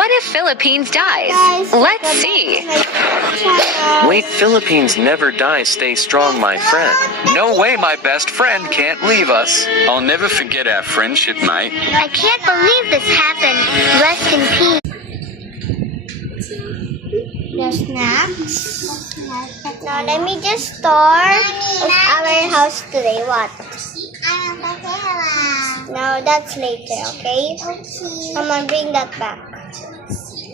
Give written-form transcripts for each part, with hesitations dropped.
What if Philippines dies? Let's see. Wait, Philippines never die. Stay strong, my friend. No way my best friend can't leave us. I'll never forget our friendship, mate. I can't believe this happened. Rest in peace. The snacks. Now let me just store of our house today. What? No, that's later, okay? Come on, bring that back.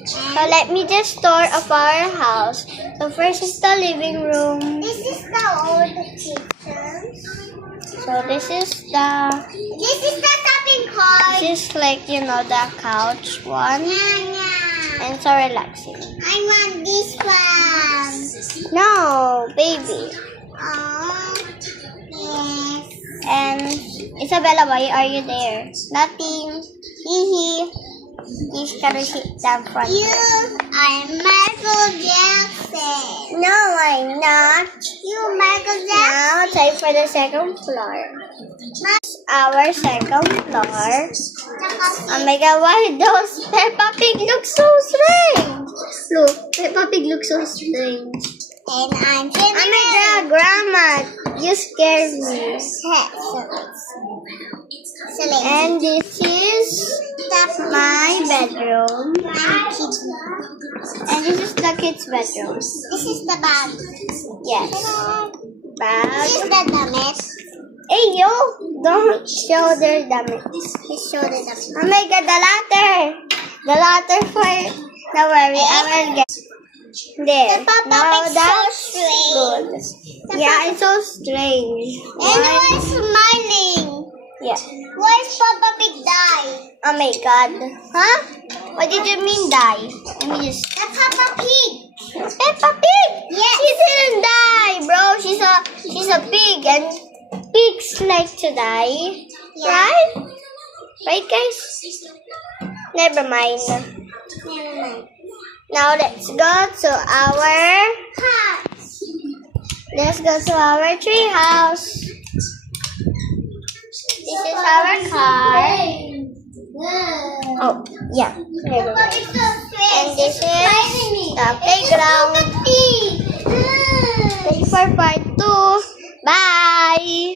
So let me just store of our house. So first is the living room. This is the old kitchen. So this is the shopping cart. This is like, you know, the couch one. And so relaxing. I want this one. No, baby. Oh, yes. And Isabella, why are you there? Nothing. Hee. You gotta sit down front. You are Michael Jackson. No, I'm not. You Michael Jackson. Now, time for the second floor. Our second floor. Oh my god, why those Peppa Pig look so strange? Look, Peppa Pig looks so strange. And I'm Oh my god, Grandma, you scared me. And this is my bedroom. And this is the kids' bedroom. This is the bag. Yes. This Bag. is the dummies. Hey, yo! Don't show their dummy. Let's show the dummies. Oh my god, the ladder! The ladder for... Don't worry, I will get... There. Peppa Now Pig's that's so strange. good. Yeah, it's so strange. And we're smiling. Yeah. Where's Peppa Pig die? Oh my god. Huh? What did you mean die? Let me just... The Peppa Pig. Peppa Pig! Yes. She didn't die, bro. She's a pig and pigs like to die. Yeah. Right? Right, guys? Never mind. Never mind. Now let's go to our House. Let's go to our tree house. This is our car. Oh, yeah. Never Peppa mind. Pig's so strange. And this is the playground. Pig. Thank you for part 2. Bye!